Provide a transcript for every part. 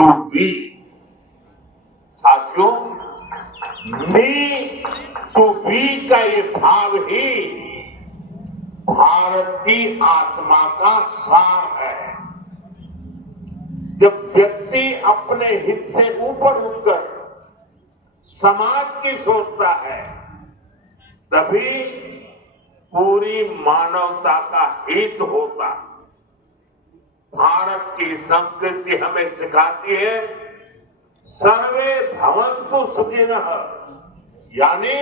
To be. साथियों, मी to be का ये भाव ही भारत की आत्मा का सार है। जब व्यक्ति अपने हित से ऊपर उठकर समाज की सोचता है, तभी पूरी मानवता का हित होता। भारत की संस्कृति हमें सिखाती है सर्वे भवन्तु सुखिनः, यानी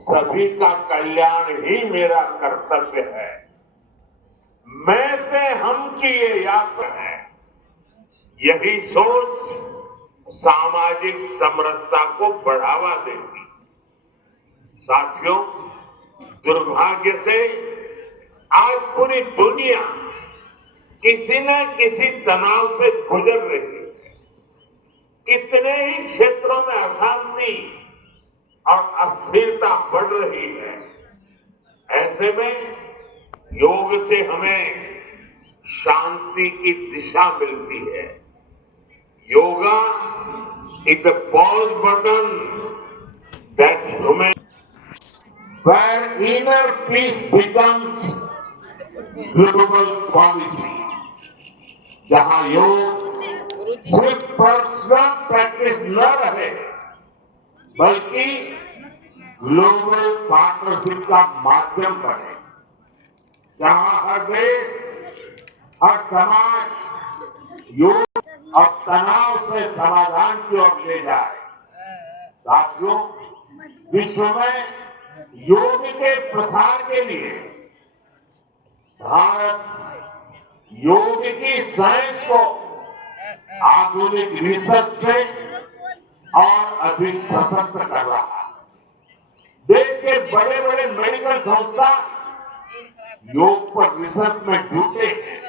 सभी का कल्याण ही मेरा कर्तव्य है। मैं से हम की ये यात्रा है। यही सोच सामाजिक समरसता को बढ़ावा देती। साथियों, दुर्भाग्य से आज पूरी दुनिया किसी न किसी तनाव से गुजर रही है। कितने ही क्षेत्रों में अशांति और अस्थिरता बढ़ रही है। ऐसे में योग से हमें शांति की दिशा मिलती है। Yoga is the pause button that human where inner peace becomes global policy. जहां योग सिर्फ पर्सनल प्रैक्टिस न रहे, बल्कि ग्लोबल पार्टनरशिप का माध्यम बने। जहां हर देश, हर समाज योग और तनाव से समाधान की ओर ले जाए। साथियों, विश्व में योग के प्रसार के लिए भारत योग की साइंस को आधुनिक रिसर्च से और अधिक सशक्त कर रहा है। देश के बड़े बड़े मेडिकल संस्था योग पर रिसर्च में जुटे हैं।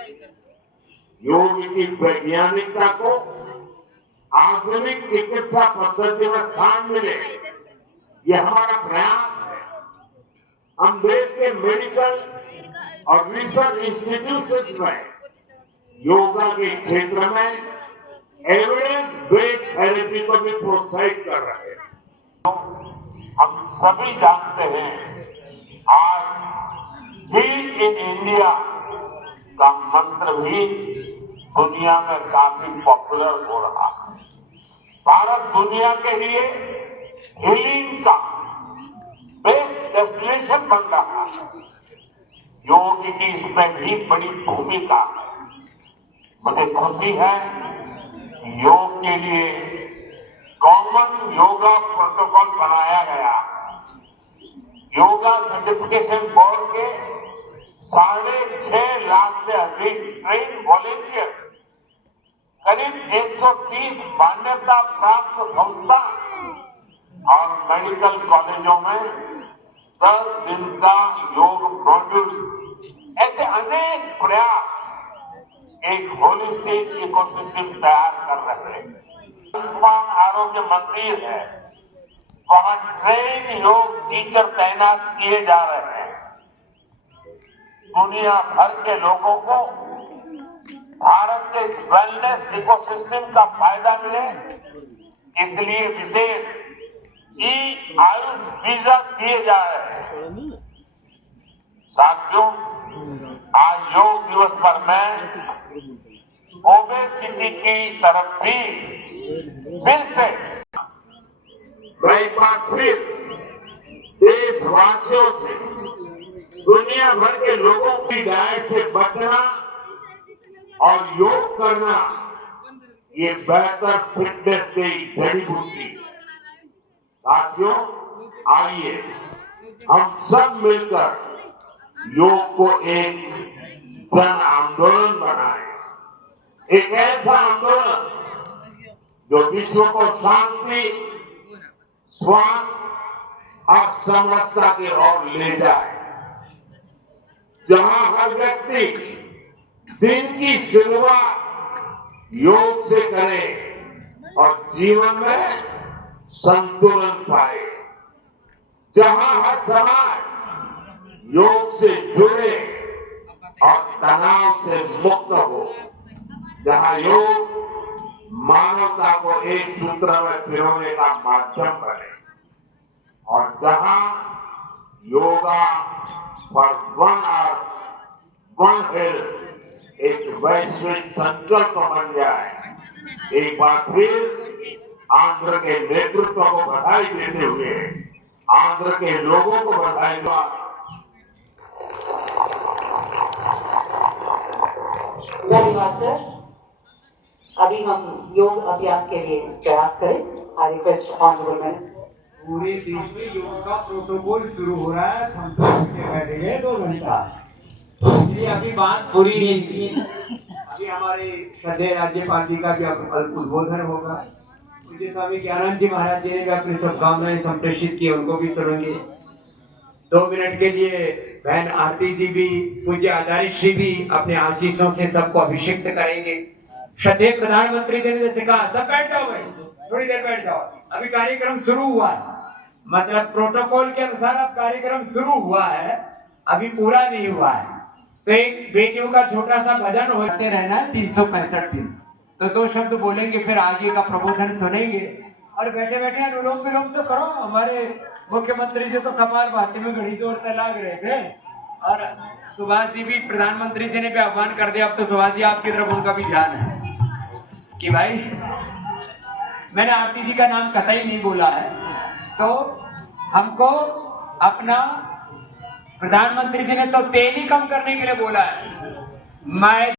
योग की वैज्ञानिकता को आधुनिक चिकित्सा पद्धति में स्थान मिले, ये हमारा प्रयास है। हम देश के मेडिकल और रिसर्च इंस्टीट्यूशन में योगा के क्षेत्र में एविडेंस बेस्ड थेरेपी को भी प्रोत्साहित कर रहे हैं। हम सभी जानते हैं आज हील इन इंडिया का मंत्र भी दुनिया में काफी पॉपुलर हो रहा है। भारत दुनिया के लिए हीलिंग का बेस्ट डेस्टिनेशन बन रहा है। योग की इसमें भी बड़ी भूमिका है। मुझे खुशी है योग के लिए कॉमन योगा प्रोटोकॉल बनाया गया है। योगा सर्टिफिकेशन बोर्ड के 6.5 लाख से अधिक ट्रेन वॉलेंटियर, करीब 130 मान्यता प्राप्त संस्था और मेडिकल कॉलेजों में 10 दिन का योग मॉड्यूल, ऐसे अनेक प्रयास एक होलिस्टिक इकोसिस्टम तैयार कर रहे हैं। आयुष्मान आरोग्य मंदिर है, वहां ट्रेन योग टीचर तैनात किए जा रहे हैं। दुनिया भर के लोगों को भारत के वेलनेस इकोसिस्टम का फायदा मिले, इसलिए विशेष आयुष वीजा दिए जा रहे हैं। साथियों, आज योग दिवस पर मैं ओबेसिटी की तरफ भी फिर से एक बार फिर देशवासियों से, दुनिया भर के लोगों की डाइट से बचना और योग करना, ये बेहतर फिटनेस की जड़ी बूटी। साथियों, आइए हम सब मिलकर योग को एक जन आंदोलन बनाएं। एक ऐसा आंदोलन जो विश्व को शांति, स्वास्थ्य और समरसता की ओर ले जाए। जहां हर व्यक्ति दिन की शुरुआत योग से करे और जीवन में संतुलन पाए। जहां हर समाज योग से जुड़े और तनाव से मुक्त हो। जहां योग मानवता को एक सूत्र में पिरोने का माध्यम बने और जहां yoga for one earth one health एक वैश्विक संकल्प बन जाए। एक बार फिर आंध्र के नेतृत्व को बधाई देते हुए आंध्र के लोगों को बधाई दूंगा। धन्यवाद सर। अभी हम योग अभ्यास के लिए प्रयास करें। I request honourable man. पूरे देश में योग का प्रोटोकॉल शुरू हो रहा है। हम तो बैठे हैं 2 घंटा। इसलिए अभी बात पूरी नहीं की। अभी हमारे श्रद्धेय राज्यपाल जी का भी उद्बोधन होगा। पूज्य स्वामी ज्ञानानंद जी महाराज जी ने भी अपनी शुभकामनाएं संप्रेषित की, उनको भी सुनेंगे। 2 मिनट के लिए बहन आरती जी भी, पूज्य आचार्य श्री भी अपने आशीषों से सबको अभिषिक्त करेंगे। श्रद्धेय प्रधानमंत्री जी ने जैसे कहा, सब बैठ जाओ भाई, थोड़ी देर बैठ जाओ। अभी कार्यक्रम शुरू हुआ है, मतलब प्रोटोकॉल के अनुसार अब कार्यक्रम शुरू हुआ है, अभी पूरा नहीं हुआ है। तो एक बेटियों का छोटा सा भजन होते रहना है 365 दिन। तो 2 शब्द बोलेंगे, फिर आगे का प्रबोधन सुनेंगे। और बैठे बैठे अनुलोम विलोम तो करो। हमारे मुख्यमंत्री जी तो कपाल भाती में घड़ी जोड़ते लाग रहे थे। और सुभाष जी भी, प्रधानमंत्री जी ने भी आह्वान कर दिया। अब तो सुभाष जी आपकी तरफ उनका भी ध्यान है कि भाई, मैंने आरती जी का नाम कतई नहीं बोला है। तो हमको अपना प्रधानमंत्री जी ने तो तेल ही कम करने के लिए बोला है। मैं